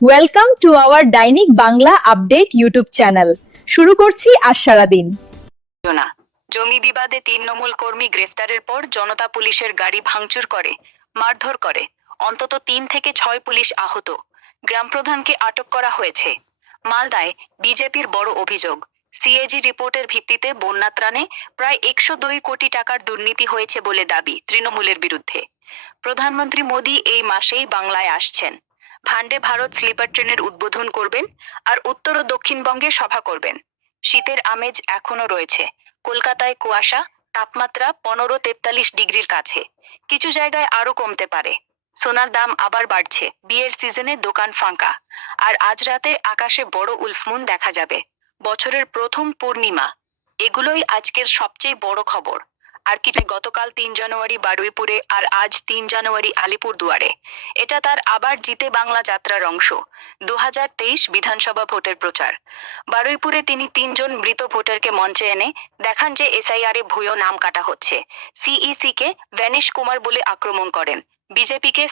Welcome to our Dainik Bangla update YouTube channel. শুরু করছি আজ সারাদিন। জমি বিবাদে তৃণমূল কর্মী গ্রেফতারের পর জনতা পুলিশের গাড়ি ভাঙচুর করে, মারধর করে। অন্তত ৩ থেকে ৬ পুলিশ আহত। গ্রাম প্রধানকে আটক করা হয়েছে। মালদায় বিজেপির বড় অভিযোগ, সিএজি রিপোর্টের ভিত্তিতে বন্যা ত্রাণে প্রায় ১০২ কোটি টাকার দুর্নীতি হয়েছে বলে দাবি তৃণমূলের বিরুদ্ধে। প্রধানমন্ত্রী মোদী এই মাসেই বাংলায় আসছেন। ভান্ডে ভারত স্লিপার ট্রেনের উদ্বোধন করবেন আর উত্তর ও দক্ষিণবঙ্গে সভা করবেন। শীতের আমেজ এখনো রয়েছে। কলকাতায় কুয়াশা, তাপমাত্রা ১৫-৪৩ ডিগ্রির কাছে, কিছু জায়গায় আরো কমতে পারে। সোনার দাম আবার বাড়ছে, বিয়ের সিজনে দোকান ফাঁকা। আর আজ রাতে আকাশে বড় উল্ফমুন দেখা যাবে, বছরের প্রথম পূর্ণিমা। এগুলোই আজকের সবচেয়ে বড় খবর। আর কিছু গতকাল ৩ জানুয়ারি বারুইপুরে আর আজ ৩ জানুয়ারি আলিপুরদুয়ারে। এটা তার আবার জিতে বাংলা যাত্রার অংশ। ২০২৩ বিধানসভা ভোটের প্রচার। বারুইপুরে তিনি ৩ জন মৃত ভোটারকে মঞ্চে এনে দেখান যে এসআইআরে ভুয়ো নাম কাটা হচ্ছে। সিইসি কে ভ্যানিশ কুমার বলে আক্রমণ করেন। বিজেপিকে